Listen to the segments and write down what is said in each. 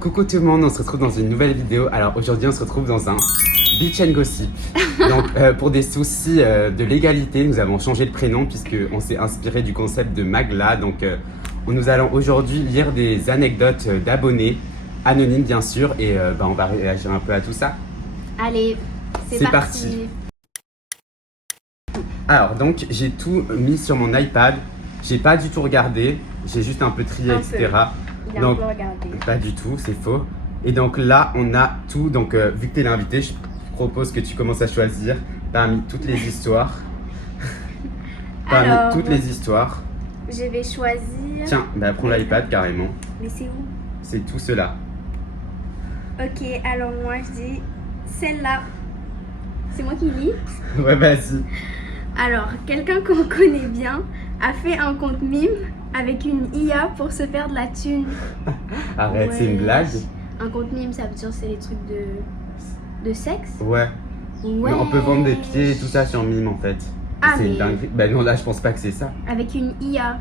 Coucou tout le monde, on se retrouve dans une nouvelle vidéo. Alors aujourd'hui on se retrouve dans un Beach and Gossip. Donc pour des soucis de légalité, nous avons changé de prénom puisqu'on s'est inspiré du concept de Magla. Donc nous allons aujourd'hui lire des anecdotes d'abonnés, anonymes bien sûr, et on va réagir un peu à tout ça. Allez, c'est parti. Alors donc j'ai tout mis sur mon iPad, j'ai pas du tout regardé, j'ai juste un peu trié, etc. Il a Donc, un peu regardé. pas du tout, c'est faux. Et donc là, on a tout. Donc, vu que tu es l'invité, je propose que tu commences à choisir parmi toutes les histoires. Alors, les histoires. Je vais choisir. Tiens, prends l'iPad carrément. Mais c'est où? C'est tout cela. Ok, alors moi je dis celle-là. C'est moi qui lis. Ouais, vas-y. Alors, quelqu'un qu'on connaît bien a fait un compte mime avec une IA pour se faire de la thune. Arrête, c'est une blague. Un compte mime, ça veut dire c'est les trucs de sexe. Ouais. Ouais. Mais on peut vendre des pieds et tout ça sur Mime en fait. Ah, c'est mais- une dinguerie. Bah non, là, je pense pas que c'est ça. Avec une IA.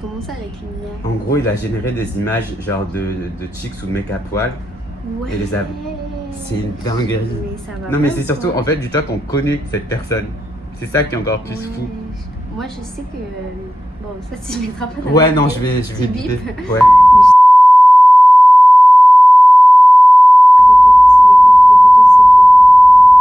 Comment ça avec une IA? En gros, il a généré des images genre de chicks ou de mecs à poil. Ouais. Et les a... C'est une dinguerie. Mais ça va Non, mais pas, c'est ça. surtout, en fait, dis-toi qu'on connaît cette personne. C'est ça qui est encore plus fou. Moi, je sais que. Bon, ça, tu mettras pas dans Ouais, la non, vidéo. je vais Tu bip. biper. Ouais.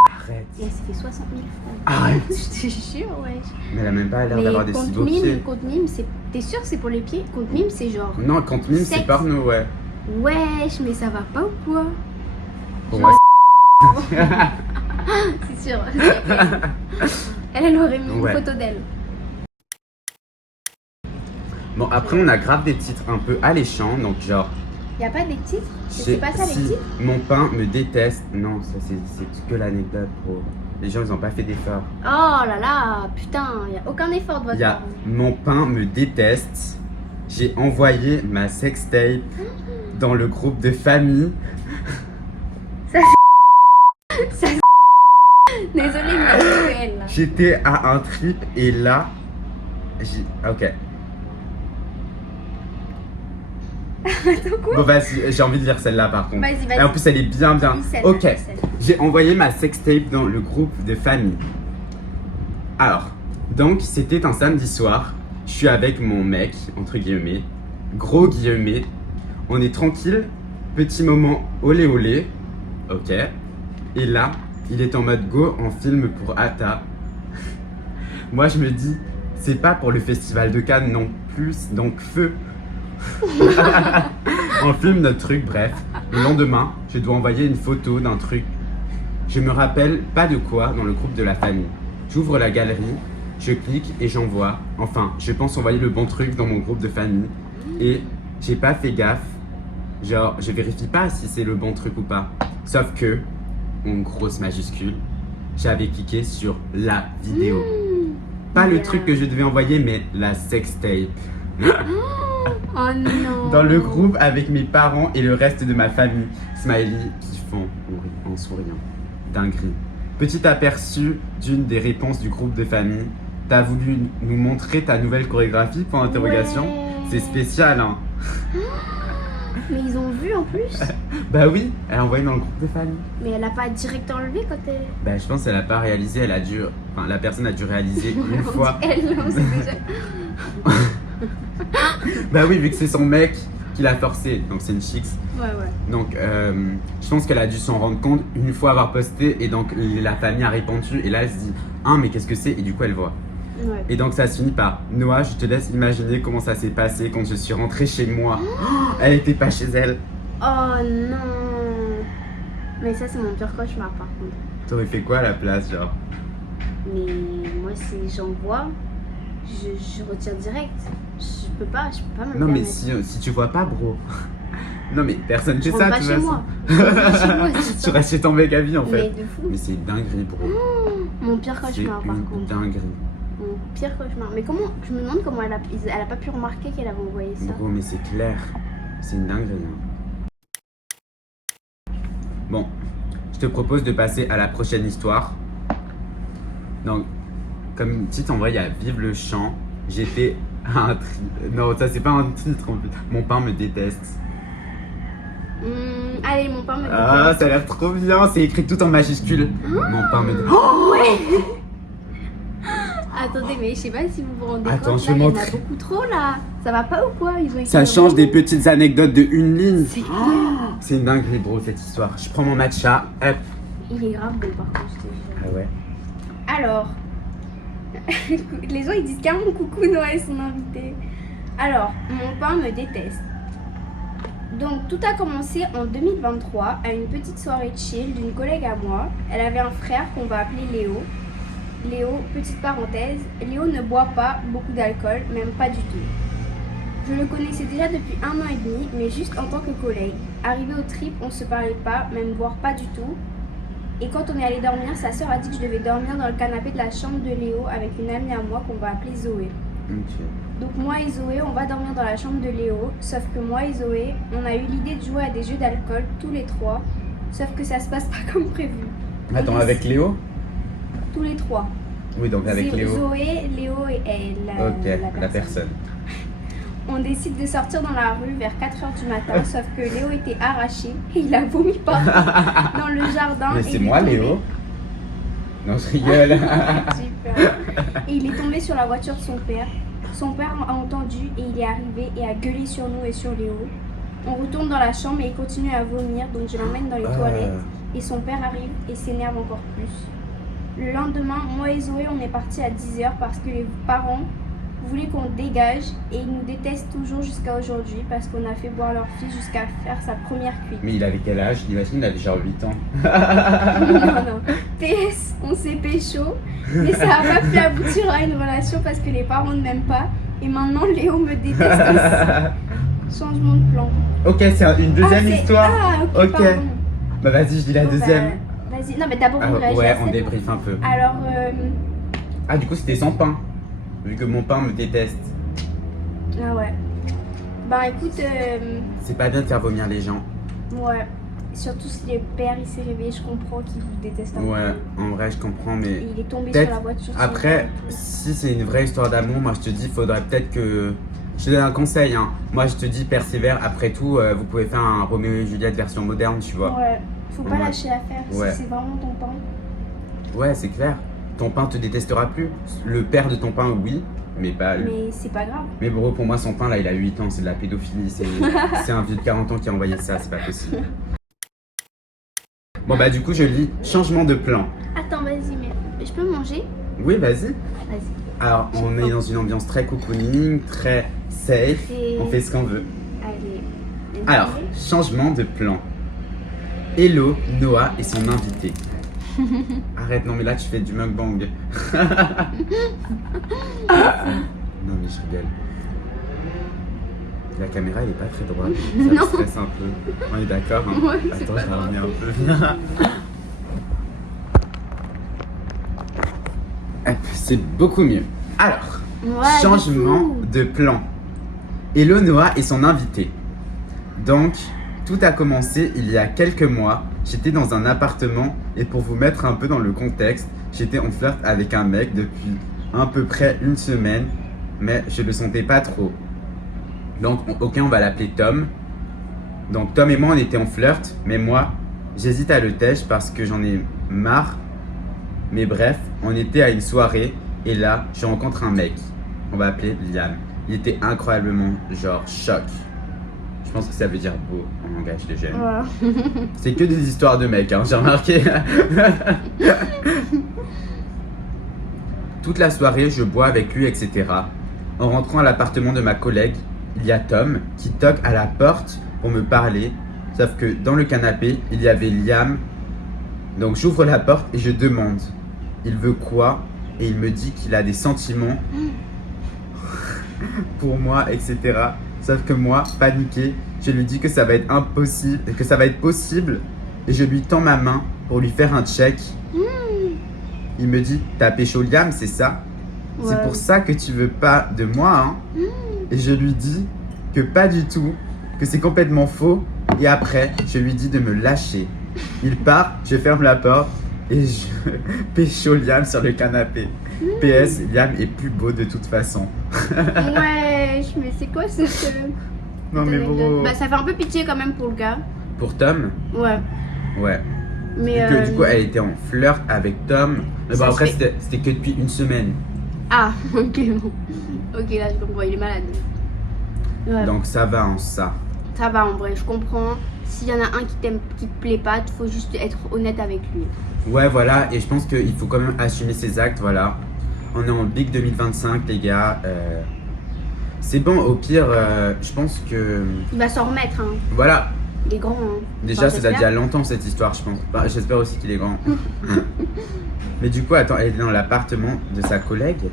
Arrête. Et elle s'est fait 60 000 francs. Arrête. Je te jure, wesh. Mais elle a même pas l'air Mais d'avoir des si beaux pieds. compte mime, t'es sûr que c'est pour les pieds? Compte mime, c'est genre. Non, compte Mime, c'est Sexe. porno, ouais. Wesh, mais ça va pas ou quoi? Pour Genre- moi, C'est sûr. Elle aurait mis Ouais. une photo d'elle. Bon, après, on a grave des titres un peu alléchants, donc genre. Y a pas des titres? C'est pas ça les si titres? mon pain me déteste. Non, ça c'est que l'anecdote, bro. Les gens, ils ont pas fait d'effort. Oh là là, putain, y a aucun effort de votre Il y a part. mon pain me déteste. J'ai envoyé ma sextape dans le groupe de famille. Désolée, mais c'est cruel là. J'étais à un trip et là, ok. Attends quoi? Bon, vas-y, j'ai envie de lire celle-là par contre. Vas-y, vas-y. Et en plus, elle est bien. Oui, celle-là, Ok, celle-là. j'ai envoyé ma sextape dans le groupe de famille. Alors, donc, c'était un samedi soir. Je suis avec mon mec, entre guillemets. Gros guillemets. On est tranquille. Petit moment olé olé. Ok. Et là, il est en mode go en film pour Atta. Moi, je me dis, c'est pas pour le festival de Cannes non plus, donc feu. On filme notre truc, bref. Le lendemain, je dois envoyer une photo d'un truc. Je me rappelle pas de quoi dans le groupe de la famille. J'ouvre la galerie, je clique et j'envoie. Enfin, je pense envoyer le bon truc dans mon groupe de famille. Et j'ai pas fait gaffe. Genre, je vérifie pas si c'est le bon truc ou pas. Sauf que, en grosse majuscule, j'avais cliqué sur la vidéo. Pas le Yeah. truc que je devais envoyer, mais la sextape. Oh non. Dans le groupe avec mes parents et le reste de ma famille. Smiley qui font en souriant. Dinguerie. Petit aperçu d'une des réponses du groupe de famille. T'as voulu nous montrer ta nouvelle chorégraphie pour interrogation? Ouais. C'est spécial, hein? Mais ils ont vu en plus. Bah oui, elle a envoyé dans le groupe de famille. Mais elle a pas direct enlevé quand elle. Bah je pense qu'elle a pas réalisé, elle a dû... Enfin, la personne a dû réaliser une On fois. dit elle, on sait déjà. Bah oui, vu que c'est son mec qui l'a forcé, donc c'est une chicks. Ouais, ouais. Donc, je pense qu'elle a dû s'en rendre compte une fois avoir posté et donc la famille a répondu et là elle se dit ah mais qu'est-ce que c'est et du coup elle voit. Ouais. Et donc ça se finit par Noah, je te laisse imaginer comment ça s'est passé quand je suis rentrée chez moi. Elle était pas chez elle. Oh non. Mais ça, c'est mon pire cauchemar par contre. T'aurais fait quoi à la place genre? Mais moi, si j'envoie, je retire direct. Je peux pas me Non mais permettre. si tu vois pas bro. Non mais personne fait Je ça rentre pas tu chez vois. moi. Je rentre pas chez moi, c'est Tu ça. restes chez ton mec à vie en Mais fait. de fou. Mais c'est une dinguerie bro. Mon pire C'est cauchemar par une contre. dinguerie. Mon pire cauchemar. Mais comment, je me demande comment elle a pas pu remarquer qu'elle avait envoyé ça. Gros, mais c'est clair. C'est une dinguerie. Hein. Bon, je te propose de passer à la prochaine histoire. Donc, comme titre, en vrai, il y a Vive le chant. J'étais à un... Non, ça, c'est pas un titre en plus. Mon pain me déteste. Allez, mon pain me déteste. Ah, ça a l'air trop bien. C'est écrit tout en majuscule. Mon pain me déteste. Oh Attendez, mais je sais pas si vous vous rendez Attends, compte. je Là, il y en montre. a beaucoup trop là. Ça va pas ou quoi? Ils ont écrit Ça change des vraiment. petites anecdotes de une ligne. C'est clair. C'est une dinguerie, bro, cette histoire. Je prends mon matcha. Hop. Il est grave beau par contre, je te jure. Ah ouais. Alors, les gens ils disent carrément coucou Noah, son invité. Alors, mon pain me déteste. Donc, tout a commencé en 2023 à une petite soirée chill d'une collègue à moi. Elle avait un frère qu'on va appeler Léo. Léo, petite parenthèse, Léo ne boit pas beaucoup d'alcool, même pas du tout. Je le connaissais déjà depuis 1 an et demi, mais juste en tant que collègue. Arrivé au trip, on se parlait pas, même voire pas du tout. Et quand on est allé dormir, sa sœur a dit que je devais dormir dans le canapé de la chambre de Léo avec une amie à moi qu'on va appeler Zoé. Ok. Donc moi et Zoé, on va dormir dans la chambre de Léo, sauf que moi et Zoé, on a eu l'idée de jouer à des jeux d'alcool tous les trois, sauf que ça se passe pas comme prévu. Attends, On avec Léo? Tous les trois. Oui, donc avec Léo. Zoé, Léo et elle, Ok, la personne. On décide de sortir dans la rue vers 4h du matin, sauf que Léo était arraché et il a vomi partout dans le jardin. Mais et c'est il est moi, tombé- Léo. Non, je rigole. Super. Et il est tombé sur la voiture de son père. Son père a entendu et il est arrivé et a gueulé sur nous et sur Léo. On retourne dans la chambre et il continue à vomir, donc je l'emmène dans les toilettes. Et son père arrive et s'énerve encore plus. Le lendemain, moi et Zoé, on est partis à 10h parce que les parents voulaient qu'on dégage et ils nous détestent toujours jusqu'à aujourd'hui parce qu'on a fait boire leur fille jusqu'à faire sa première cuite. Mais il avait quel âge? Imagine, il avait genre 8 ans. Non. PS, on s'est pécho, mais ça n'a pas pu aboutir à une relation parce que les parents ne m'aiment pas et maintenant Léo me déteste aussi. Changement de plan. Ok, c'est une deuxième histoire. Ah, Ok. pardon. Bah vas-y, je dis la Bon, deuxième. bah, vas-y, non mais d'abord on réagit Ouais, à on cette. débriefe un peu. Alors, Ah, du coup, c'était sans pain. Vu que mon pain me déteste. ah ouais. Bah écoute, C'est pas bien de faire vomir les gens. ouais. Surtout si le père il s'est réveillé, je comprends qu'il vous déteste un Ouais, peu. en vrai, je comprends, mais. Et il est tombé Peut-être, sur la voiture. sur Après, le- si c'est une vraie histoire d'amour, moi je te dis, faudrait peut-être que. Je te donne un conseil, hein. Moi je te dis, persévère. Après tout, vous pouvez faire un Roméo et Juliette version moderne, tu vois. Ouais, faut pas Ouais. lâcher l'affaire Ouais. si c'est vraiment ton pain. Ouais, c'est clair. Ton pain te détestera plus. Le père de ton pain, oui, mais pas lui. Mais c'est pas grave. Mais bro, pour moi, son pain là, il a 8 ans, c'est de la pédophilie. C'est un vieux de 40 ans qui a envoyé ça, c'est pas possible. Bon, bah, du coup, je lis changement de plan. Attends, vas-y, mais je peux manger? Oui, vas-y. Vas-y. Alors, on est dans une ambiance très cocooning, très safe. Et- On fait ce qu'on veut. Allez. Alors, changement de plan. Hello, Noah et son invité. Arrête, non mais là tu fais du mukbang. Non mais je rigole. La caméra elle est pas très droite. Ça me Non. stresse un peu. On est d'accord hein. Ouais, c'est Attends, pas je vais grave. revenir un peu. Hop, c'est beaucoup mieux. Alors, Ouais, changement du coup. de plan. Hello Noah et son invité. Donc, tout a commencé il y a quelques mois. J'étais dans un appartement et pour vous mettre un peu dans le contexte, j'étais en flirt avec un mec depuis à peu près une semaine, mais je le sentais pas trop. Donc, ok, on va l'appeler Tom. Donc, Tom et moi, on était en flirt, mais moi, j'hésite à le tèche parce que j'en ai marre. Mais bref, on était à une soirée et là, je rencontre un mec. On va appeler Liam. Il était incroyablement, genre, choc. Je pense que ça veut dire beau en langage de jeunes. Ouais. C'est que des histoires de mecs, hein, j'ai remarqué. Toute la soirée, je bois avec lui, etc. En rentrant à l'appartement de ma collègue, il y a Tom qui toque à la porte pour me parler. Sauf que dans le canapé, il y avait Liam. Donc j'ouvre la porte et je demande, il veut quoi? Et il me dit qu'il a des sentiments pour moi, etc. Sauf que moi, paniqué, je lui dis que ça va être impossible, que ça va être possible, et je lui tends ma main pour lui faire un check. Il me dit, t'as pécho Liam, c'est ça? C'est Ouais. pour ça que tu veux pas de moi, hein? Et je lui dis que pas du tout, que c'est complètement faux. Et après, je lui dis de me lâcher. Il part, je ferme la porte et je pécho Liam sur le canapé. PS, Liam est plus beau de toute façon. Ouais, mais c'est quoi ce Non mais anecdote? bro. Bah, ça fait un peu pitié quand même pour le gars. Pour Tom? Ouais. Ouais. Mais Vu que du coup, elle était en flirt avec Tom. Mais bon, Ça se après, fait. c'était que depuis une semaine. Ah, ok, bon. Ok, là, je comprends, il est malade. Ouais. Donc ça va en ça. Ça va, en vrai, je comprends. S'il y en a un qui te plaît pas, il faut juste être honnête avec lui. Ouais, voilà. Et je pense qu'il faut quand même assumer ses actes, voilà. On est en Big 2025, les gars. C'est bon, au pire, je pense que... Il va s'en remettre, hein. Voilà. Il est grand, hein. Déjà, Enfin, ça date j'espère. déjà longtemps, cette histoire, je pense. Enfin, j'espère aussi qu'il est grand. Mais du coup, attends, elle est dans l'appartement de sa collègue.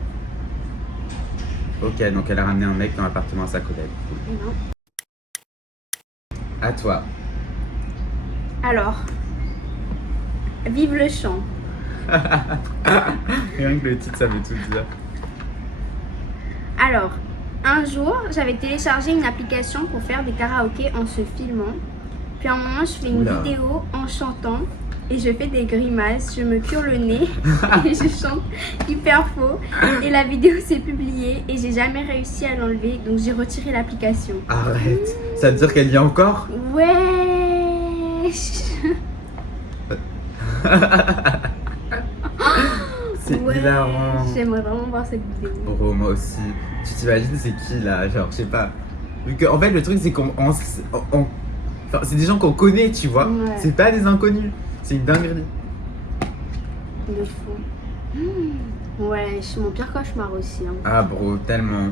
Ok, donc elle a ramené un mec dans l'appartement à sa collègue. Non. À toi. Alors, vive le chant. Rien que le titre, ça veut tout dire. Alors, un jour, j'avais téléchargé une application pour faire des karaokés en se filmant. Puis à un moment, je fais une Oula. vidéo en chantant et je fais des grimaces, je me cure le nez et je chante hyper faux. Et la vidéo s'est publiée et j'ai jamais réussi à l'enlever, donc j'ai retiré l'application. Arrête. Ça veut dire qu'elle y est encore? Ouais. C'est Ouais. hilarant. J'aimerais vraiment voir cette vidéo. Bro, moi aussi. Tu t'imagines c'est qui là? Genre, je sais pas. Vu que, en fait, le truc c'est enfin, c'est des gens qu'on connaît, tu vois. Ouais. C'est pas des inconnus. C'est une dinguerie. De fou. Ouais, c'est mon pire cauchemar aussi. Hein. Ah, bro, tellement.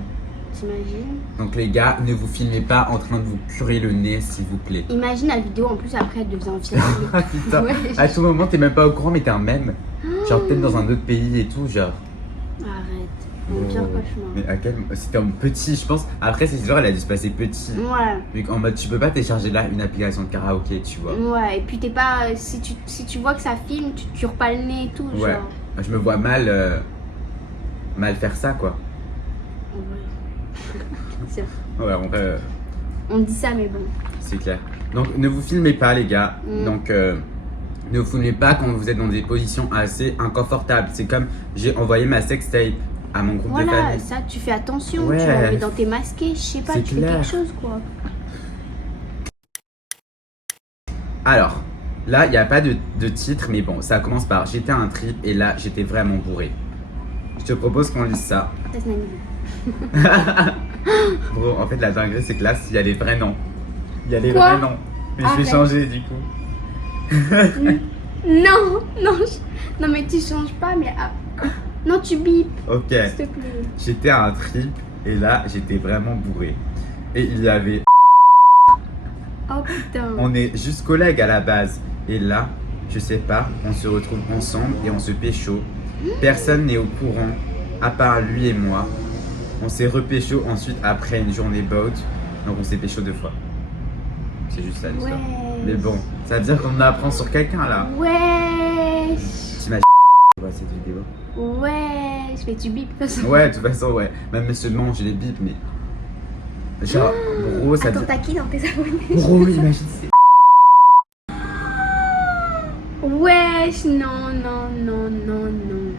T'imagines? Donc, les gars, ne vous filmez pas en train de vous curer le nez, s'il vous plaît. Imagine la vidéo en plus après elle devient virale. Ah putain. Ouais. À tout moment, t'es même pas au courant, mais t'es un mème. Genre, peut-être dans un autre pays et tout, genre. Arrête, mon pire Oh. cauchemar. Mais à quel. C'était en petit, je pense. Après, c'est genre, elle a dû se passer petit. Ouais, Vu qu'en mode, tu peux pas télécharger là une application de karaoké, tu vois. ouais, et puis t'es pas. Si tu vois que ça filme, tu te cures pas le nez et tout. Ouais. Genre. Je me vois mal faire ça, quoi. Ouais. C'est vrai. Ouais, en vrai, On dit ça, mais bon. c'est clair. Donc, ne vous filmez pas, les gars. Mm. Donc, ne vous filmez pas quand vous êtes dans des positions assez inconfortables. C'est comme j'ai envoyé ma sextape à mon groupe de Voilà, famille. ça, tu fais attention, Ouais. tu la mets dans tes masqués, je sais pas, C'est tu clair. fais quelque chose quoi. Alors, là, il n'y a pas de titre, mais bon, ça commence par j'étais à un trip et là, j'étais vraiment bourré. Je te propose qu'on lise ça. Ça, c'est Nani. Bro, en fait, la dinguerie, c'est que là, il y a les vrais noms. Il y a les Quoi? vrais noms. Mais je Arrête. vais changer du coup. Non, non, non, mais tu changes pas, mais. Non, tu bipes, Ok. s'il te plaît. J'étais à un trip et là, j'étais vraiment bourré. Et il y avait. Oh putain. On est juste collègues à la base. Et là, je sais pas, on se retrouve ensemble et on se pécho. Personne n'est au courant, à part lui et moi. On s'est repécho ensuite après une journée boat. Donc on s'est pécho 2 fois. C'est juste ça l'histoire. Ouais. Mais bon, ça veut dire qu'on apprend sur quelqu'un là. Ouais. T'imagines cette vidéo? Ouais. Je fais du bip de toute façon. Ouais, de toute façon, ouais. Même seulement j'ai les bips, mais. Genre, gros, ça Attends, dit. t'as qui dans tes abonnés? Gros, imagine, c'est. Wesh, non, non, non, non, non.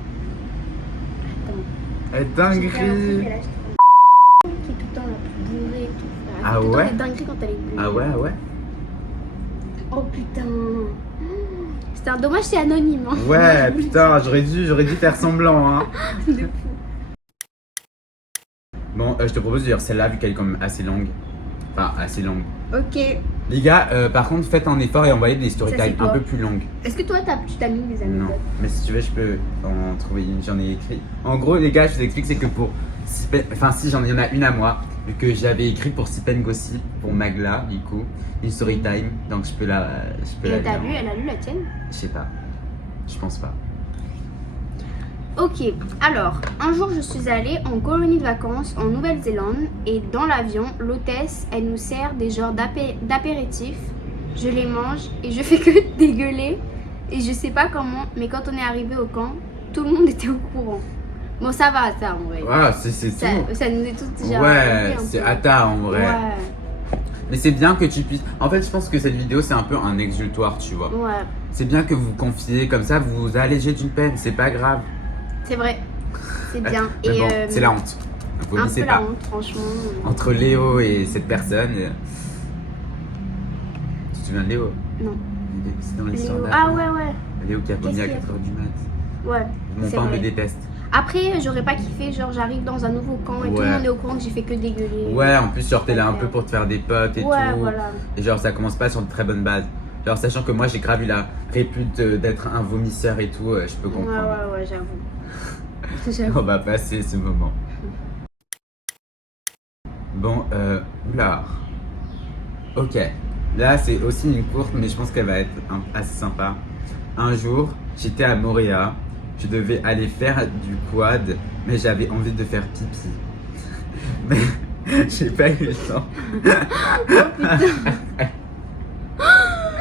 Attends. Elle est J'ai fait un truc, dinguerie. elle a acheté un qui est tout le temps là, bourrée et tout. Elle Ah fait tout le temps ouais? des dingueries quand elle est bourrée. Ah ouais, ah ouais. Oh putain. C'est un dommage, c'est anonyme. Hein. Ouais, putain, j'aurais dû faire semblant, hein. De fou. Bon, je te propose de dire celle-là, vu qu'elle est quand même assez longue. Enfin, assez longue. Ok. Les gars, par contre, faites un effort et envoyez des story Ça, c'est time un quoi? peu plus longues. Est-ce que toi, tu t'as mis des Non, anecdotes? mais si tu veux, je peux en trouver une. J'en ai écrit. En gros, les gars, je vous explique, c'est que pour. Enfin, si, il y en a une à moi, vu que j'avais écrit pour Sipen Gossip, pour Magla, du coup, une story time. Donc, je peux la. Et t'as lire. lu, elle a lu la tienne? Je sais pas. Je pense pas. Ok, alors, un jour je suis allée en colonie de vacances en Nouvelle-Zélande et dans l'avion, l'hôtesse, elle nous sert des genres d'apéritifs. Je les mange et je fais que dégueuler. Et je sais pas comment, mais quand on est arrivé au camp, tout le monde était au courant. Bon, ça va, ça en vrai. Ouais, c'est Ça, tout. ça nous est tous déjà Ouais, arrivé un c'est peu. Ata en vrai. Ouais, Mais c'est bien que tu puisses. En fait, je pense que cette vidéo, c'est un peu un exutoire, tu vois. ouais, C'est bien que vous vous confiez, comme ça, vous vous allégez d'une peine, c'est pas grave. c'est vrai. C'est bien. Mais Et bon, c'est la honte. Vous un ne peu sais la pas. honte, franchement. Entre Léo et cette personne. Tu te souviens de Léo? Non. C'est dans l'histoire Léo. d'avant. Ah ouais. Léo qui a vomi à Qu'est-ce 4h du mat. Ouais. Mon c'est pain vrai. me déteste. Après, j'aurais pas kiffé, genre j'arrive dans un nouveau camp et tout le Ouais. monde est au courant que j'ai fait que dégueuler. Ouais, en plus, genre, t'es là un peu pour te faire des potes et Ouais, tout. voilà. Et genre, ça commence pas sur de très bonnes bases. Genre, sachant que moi, j'ai grave eu la répute d'être un vomisseur et tout, je peux Ouais, comprendre. ouais, j'avoue. On va passer ce moment. Bon, oula. Ok. Là, c'est aussi une courte, mais je pense qu'elle va être assez sympa. Un jour, j'étais à Moréa. Je devais aller faire du quad, mais j'avais envie de faire pipi. Mais j'ai pas eu le temps.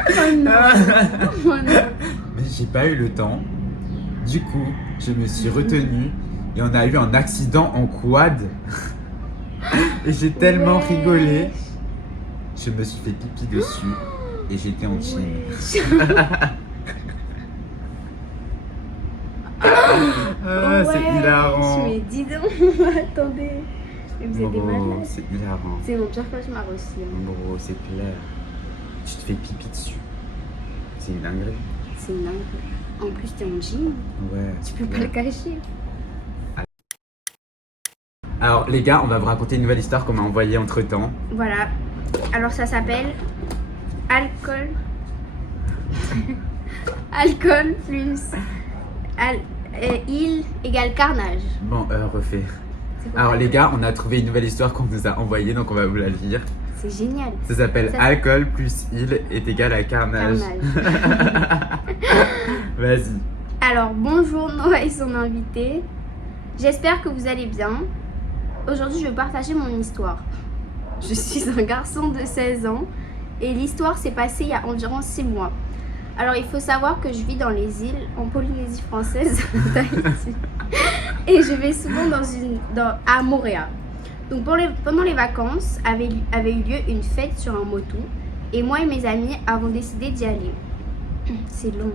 Oh non. Oh non. Mais j'ai pas eu le temps. Du coup, je me suis retenu et on a eu un accident en quad. Et j'ai tellement Ouais. rigolé. Je me suis fait pipi dessus et j'étais en chine. Ah, c'est Ouais. hilarant. Mais dis donc, attendez. Mais vous êtes des Bro, malades. c'est hilarant. C'est mon pire cauchemar aussi. Hein. Bro, c'est clair. Tu te fais pipi dessus. C'est une dinguerie. C'est une dingue. En plus, t'es en jean. Ouais. Tu peux pas le cacher. Alors les gars, on va vous raconter une nouvelle histoire qu'on m'a envoyée entre temps. Voilà. Alors ça s'appelle alcool. Alcool plus il égale carnage. Bon, refait. C'est quoi Alors ça? les gars, on a trouvé une nouvelle histoire qu'on nous a envoyée, donc on va vous la lire. C'est génial. Ça s'appelle Ça, Alcool plus il est égal à carnage. Vas-y. Alors bonjour Noah et son invité. J'espère que vous allez bien. Aujourd'hui je vais partager mon histoire. Je suis un garçon de 16 ans et l'histoire s'est passée il y a environ 6 mois. Alors il faut savoir que je vis dans les îles en Polynésie française d'Haïti. Et je vais souvent à Montréal. Donc pendant les vacances avait eu lieu une fête sur un moto et moi et mes amis avons décidé d'y aller. C'est long.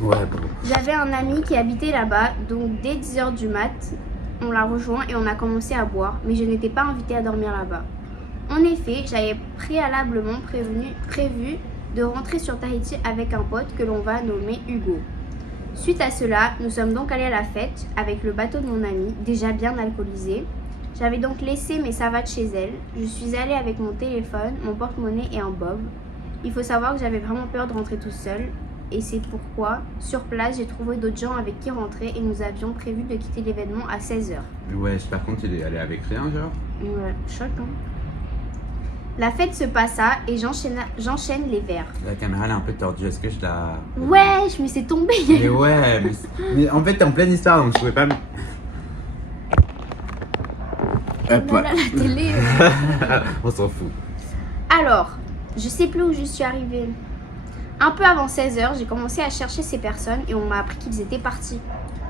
Ouais, bon. J'avais un ami qui habitait là-bas, donc dès 10h du mat, on l'a rejoint et on a commencé à boire, mais je n'étais pas invitée à dormir là-bas. En effet, j'avais préalablement prévu de rentrer sur Tahiti avec un pote que l'on va nommer Hugo. Suite à cela, nous sommes donc allés à la fête avec le bateau de mon amie, déjà bien alcoolisé. J'avais donc laissé mes savates chez elle. Je suis allée avec mon téléphone, mon porte-monnaie et un bob. Il faut savoir que j'avais vraiment peur de rentrer tout seul. Et c'est pourquoi, sur place, j'ai trouvé d'autres gens avec qui rentrer et nous avions prévu de quitter l'événement à 16h. Ouais, par contre, il est allé avec rien, genre. Ouais, choc, hein. La fête se passa et j'enchaîne les verres. La caméra, elle est un peu tordue. Est-ce que je la... Ouais, je me suis tombée. Mais ouais, mais en fait, t'es en pleine histoire, donc je pouvais pas me... Hop, ouais. Voilà la télé. On s'en fout. Alors, je sais plus où je suis arrivée. Un peu avant 16h, j'ai commencé à chercher ces personnes et on m'a appris qu'ils étaient partis.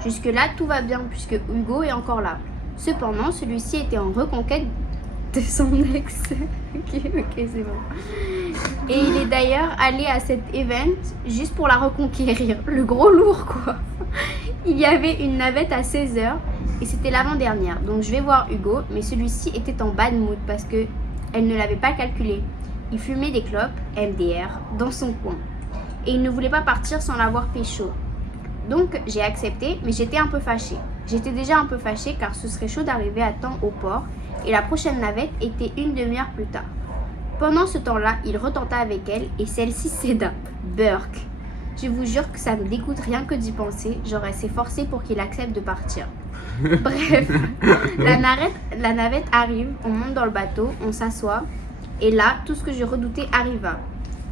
Jusque-là, tout va bien puisque Hugo est encore là. Cependant, celui-ci était en reconquête de son ex. ok, c'est bon. Et il est d'ailleurs allé à cet event juste pour la reconquérir. Le gros lourd, quoi. Il y avait une navette à 16h et c'était l'avant-dernière. Donc je vais voir Hugo, mais celui-ci était en bad mood parce que elle ne l'avait pas calculé. Il fumait des clopes, MDR, dans son coin. Et il ne voulait pas partir sans l'avoir pécho. Donc j'ai accepté, mais j'étais un peu fâchée. J'étais déjà un peu fâchée car ce serait chaud d'arriver à temps au port et la prochaine navette était une demi-heure plus tard. Pendant ce temps-là, il retenta avec elle et celle-ci céda. Burk. Je vous jure que ça me dégoûte rien que d'y penser. J'aurais s'efforcé pour qu'il accepte de partir. Bref, la navette arrive, on monte dans le bateau, on s'assoit et là, tout ce que je redoutais arriva.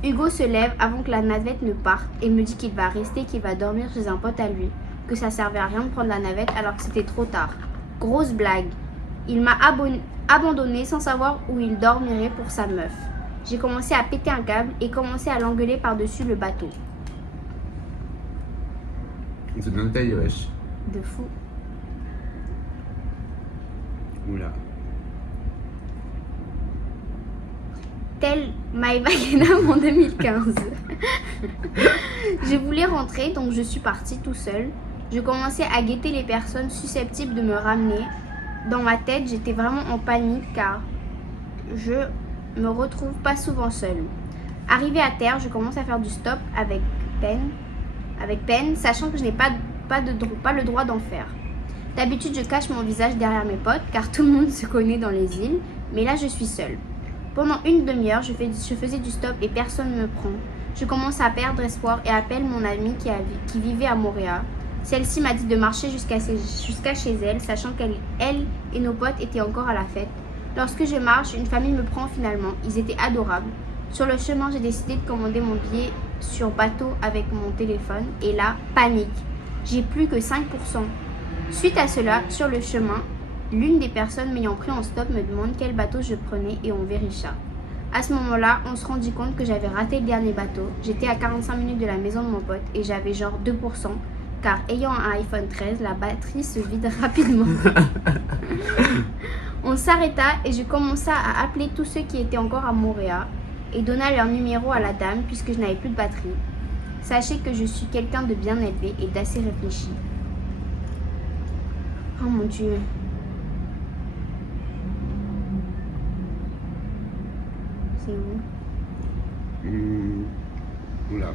Hugo se lève avant que la navette ne parte et me dit qu'il va rester, qu'il va dormir chez un pote à lui, que ça servait à rien de prendre la navette alors que c'était trop tard. Grosse blague. Il m'a abandonné sans savoir où il dormirait pour sa meuf. J'ai commencé à péter un câble et commencé à l'engueuler par-dessus le bateau. C'est dans le taille, wesh. De fou. Oula. Tel Maïva Genam en 2015. Je voulais rentrer, donc je suis partie tout seul. Je commençais à guetter les personnes susceptibles de me ramener. Dans ma tête, j'étais vraiment en panique car je me retrouve pas souvent seule. Arrivé à terre, je commence à faire du stop avec peine, sachant que je n'ai pas le droit d'en faire. D'habitude, je cache mon visage derrière mes potes, car tout le monde se connaît dans les îles, mais là, je suis seule. Pendant une demi-heure, je faisais du stop et personne ne me prend. Je commence à perdre espoir et appelle mon amie qui vivait à Montréal. Celle-ci m'a dit de marcher jusqu'à chez elle, sachant qu'elle et nos potes étaient encore à la fête. Lorsque je marche, une famille me prend finalement. Ils étaient adorables. Sur le chemin, j'ai décidé de commander mon billet sur bateau avec mon téléphone. Et là, panique. J'ai plus que 5%. Suite à cela, sur le chemin, l'une des personnes m'ayant pris en stop me demande quel bateau je prenais et on vérifia. À ce moment-là, on se rendit compte que j'avais raté le dernier bateau. J'étais à 45 minutes de la maison de mon pote et j'avais genre 2%. Car ayant un iPhone 13, la batterie se vide rapidement. On s'arrêta et je commença à appeler tous ceux qui étaient encore à Montréal et donna leur numéro à la dame puisque je n'avais plus de batterie. Sachez que je suis quelqu'un de bien élevé et d'assez réfléchi. Oh mon Dieu. C'est où? Oula.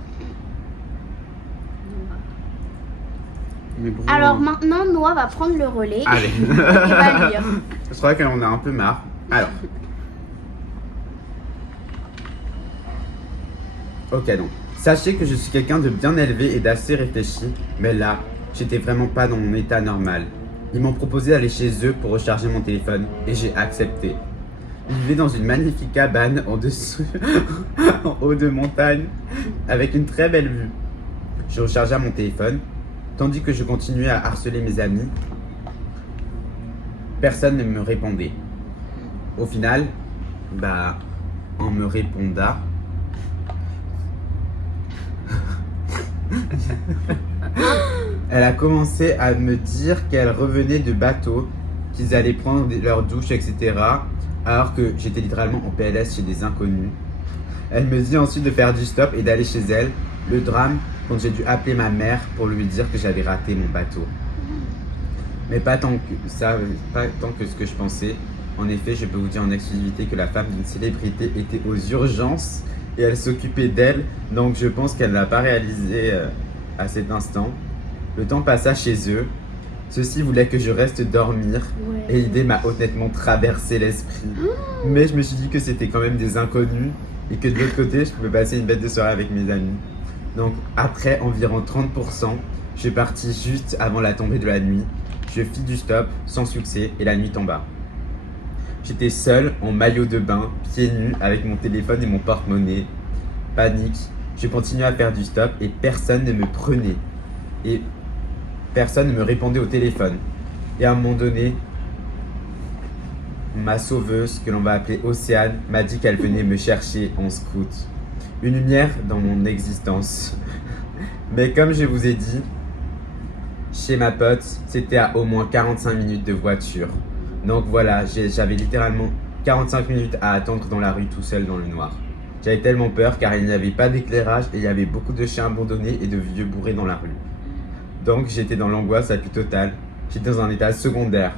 Mais bro. Alors maintenant, Noah va prendre le relais Allez. et va lire. Je crois qu'on a un peu marre. Alors. Ok donc. Sachez que je suis quelqu'un de bien élevé et d'assez réfléchi, mais là, j'étais vraiment pas dans mon état normal. Ils m'ont proposé d'aller chez eux pour recharger mon téléphone et j'ai accepté. Ils vivaient dans une magnifique cabane en dessous, en haut de montagne, avec une très belle vue. Je rechargeais mon téléphone, tandis que je continuais à harceler mes amis. Personne ne me répondait. Au final, on me répondra. Elle a commencé à me dire qu'elle revenait de bateau, qu'ils allaient prendre leur douche, etc. Alors que j'étais littéralement en PLS chez des inconnus. Elle me dit ensuite de faire du stop et d'aller chez elle. Le drame, quand j'ai dû appeler ma mère pour lui dire que j'avais raté mon bateau. Mais pas tant que ce que je pensais. En effet, je peux vous dire en exclusivité que la femme d'une célébrité était aux urgences et elle s'occupait d'elle. Donc je pense qu'elle n'a pas réalisé à cet instant. Le temps passa chez eux. Ceux-ci voulaient que je reste dormir. Ouais. Et l'idée m'a honnêtement traversé l'esprit. Mais je me suis dit que c'était quand même des inconnus. Et que de l'autre côté, je pouvais passer une bête de soirée avec mes amis. Donc après environ 30%, je suis parti juste avant la tombée de la nuit. Je fis du stop sans succès et la nuit tomba. J'étais seul en maillot de bain, pieds nus, avec mon téléphone et mon porte-monnaie. Panique, je continuais à faire du stop et personne ne me prenait. Et personne ne me répondait au téléphone. Et à un moment donné, ma sauveuse, que l'on va appeler Océane, m'a dit qu'elle venait me chercher en scout. Une lumière dans mon existence. Mais comme je vous ai dit, chez ma pote, c'était à au moins 45 minutes de voiture. Donc voilà, j'avais littéralement 45 minutes à attendre dans la rue tout seul dans le noir. J'avais tellement peur car il n'y avait pas d'éclairage et il y avait beaucoup de chiens abandonnés et de vieux bourrés dans la rue. Donc j'étais dans l'angoisse la plus totale. J'étais dans un état secondaire.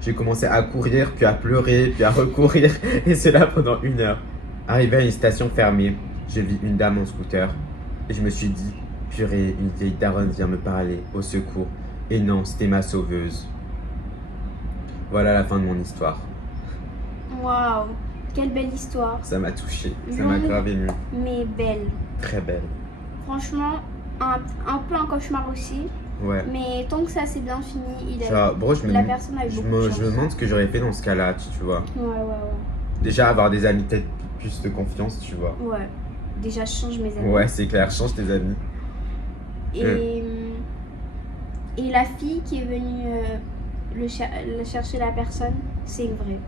J'ai commencé à courir, puis à pleurer, puis à recourir, et cela pendant 1 heure. Arrivé à une station fermée, je vis une dame en scooter, et je me suis dit, purée, une vieille daronne vient me parler, au secours. Et non, c'était ma sauveuse. Voilà la fin de mon histoire. Waouh, quelle belle histoire. Ça m'a touché, ça m'a grave ému. Mais belle. Très belle. Franchement, un peu un cauchemar aussi. Ouais. Mais tant que ça s'est bien fini, Genre, bro, la personne a eu beaucoup de chance. je me demande ce que j'aurais fait dans ce cas-là, tu vois. Ouais. Déjà, avoir des amis peut-être plus de confiance, tu vois. Ouais. Déjà, je change mes amis. Ouais, c'est clair, change tes amis. Et la fille qui est venue chercher la personne, c'est une vraie.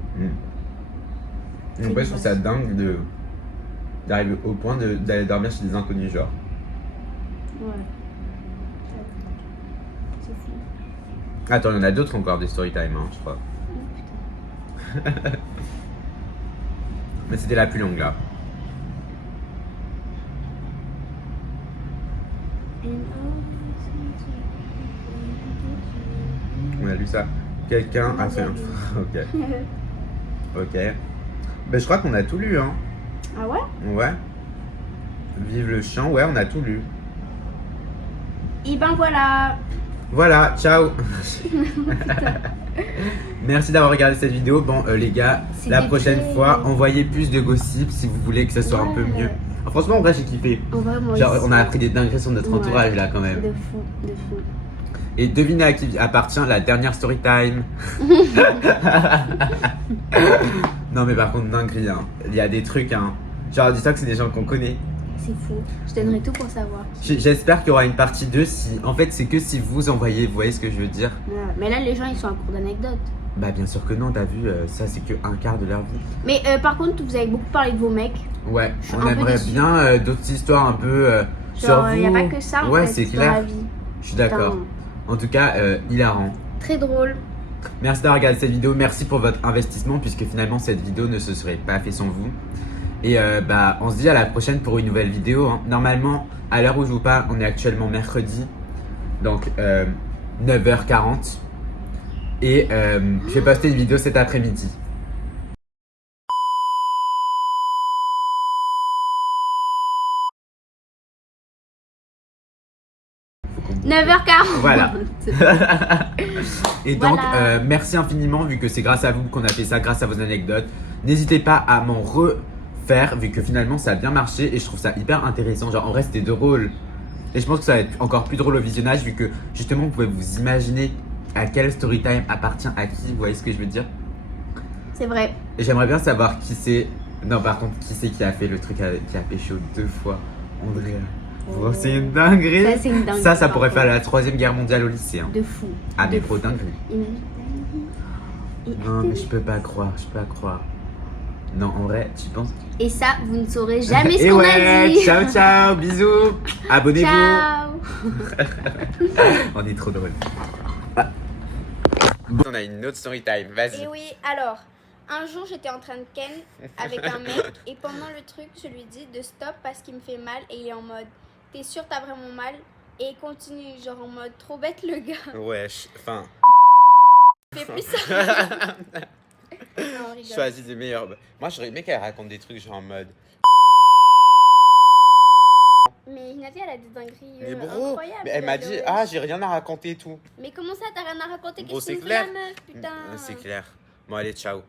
Donc ouais, je trouve ça dingue d'arriver au point d'aller dormir chez des inconnus, genre. Ouais. C'est fou. Attends, il y en a d'autres encore des story time, hein, je crois. Oh, putain. Mais c'était la plus longue là. On a lu ça. Quelqu'un a fait un... Ok. Ok. Ben, je crois qu'on a tout lu, hein. Ah ouais? Ouais. Vive le chant, ouais, on a tout lu. Et ben voilà. Voilà, ciao. Merci d'avoir regardé cette vidéo. Bon, les gars, la C'était prochaine très- fois, envoyez plus de gossip si vous voulez que ça soit un peu Ouais. mieux. Ah, franchement, en vrai, j'ai kiffé. En vrai, moi Genre, aussi. on a appris des dingueries sur notre Ouais. entourage là quand même. De fou, de fou. Et devinez à qui appartient la dernière story time. Non, mais par contre, dinguerie, hein. Il y a des trucs, hein. Genre, dis-toi que c'est des gens qu'on connaît. C'est fou. Je donnerais tout pour savoir. J'espère qu'il y aura une partie 2 si. En fait, c'est que si vous envoyez, vous voyez ce que je veux dire? Ouais. Mais là, les gens, ils sont à court d'anecdotes. Bah, bien sûr que non, t'as vu, ça c'est que un quart de leur vie. Mais par contre, vous avez beaucoup parlé de vos mecs. Ouais, Je suis on un peu aimerait déçue. bien d'autres histoires un peu sur Genre, vous. il n'y a pas que ça en Ouais, fait, c'est dans la clair. vie. Je suis d'accord. Putain. En tout cas, hilarant. Très drôle. Merci d'avoir regardé cette vidéo. Merci pour votre investissement puisque finalement cette vidéo ne se serait pas faite sans vous. Et bah, on se dit à la prochaine pour une nouvelle vidéo, hein. Normalement, à l'heure où je vous parle, on est actuellement mercredi, donc 9h40. Et je vais poster une vidéo cet après-midi. – 9h40. Voilà. Et donc, Voilà. merci infiniment vu que c'est grâce à vous qu'on a fait ça, grâce à vos anecdotes. N'hésitez pas à m'en refaire vu que finalement ça a bien marché et je trouve ça hyper intéressant. Genre en vrai c'était drôle. Et je pense que ça va être encore plus drôle au visionnage vu que justement vous pouvez vous imaginer à quel storytime appartient à qui. Vous voyez ce que je veux dire? C'est vrai. Et j'aimerais bien savoir qui c'est. Non, par contre, qui c'est qui a fait le truc qui a pécho 2 fois Andrea. Oh. Oh, c'est une dinguerie. Ça, c'est une dinguerie, Ça par pourrait contre. faire la 3e guerre mondiale au lycée. Hein. De fou. Ah, De mais fou. gros dinguerie. Imagine. Non, mais je peux pas croire, je peux pas croire. Non, en vrai, tu penses? Et ça, vous ne saurez jamais ce Et qu'on ouais, a dit. ciao, ciao, bisous. Abonnez-vous. Ciao. On est trop drôle. On a une autre story time, vas-y. Et oui, alors, un jour j'étais en train de ken avec un mec et pendant le truc, je lui dis de stop parce qu'il me fait mal et il est en mode t'es sûr t'as vraiment mal? Et il continue, genre en mode trop bête le gars. Ouais, enfin. Fais plus ça. Non, on rigole. Choisis des meilleurs. Moi, j'aurais aimé qu'elle raconte des trucs genre en mode. Mais Nadia, elle a des dingueries Mais bro, incroyables. mais elle m'a dit, ah, j'ai rien à raconter et tout. Mais comment ça, t'as rien à raconter? Gros, Qu'est-ce que c'est tu me fais la clair. meuf, putain? C'est clair. Bon, allez, ciao.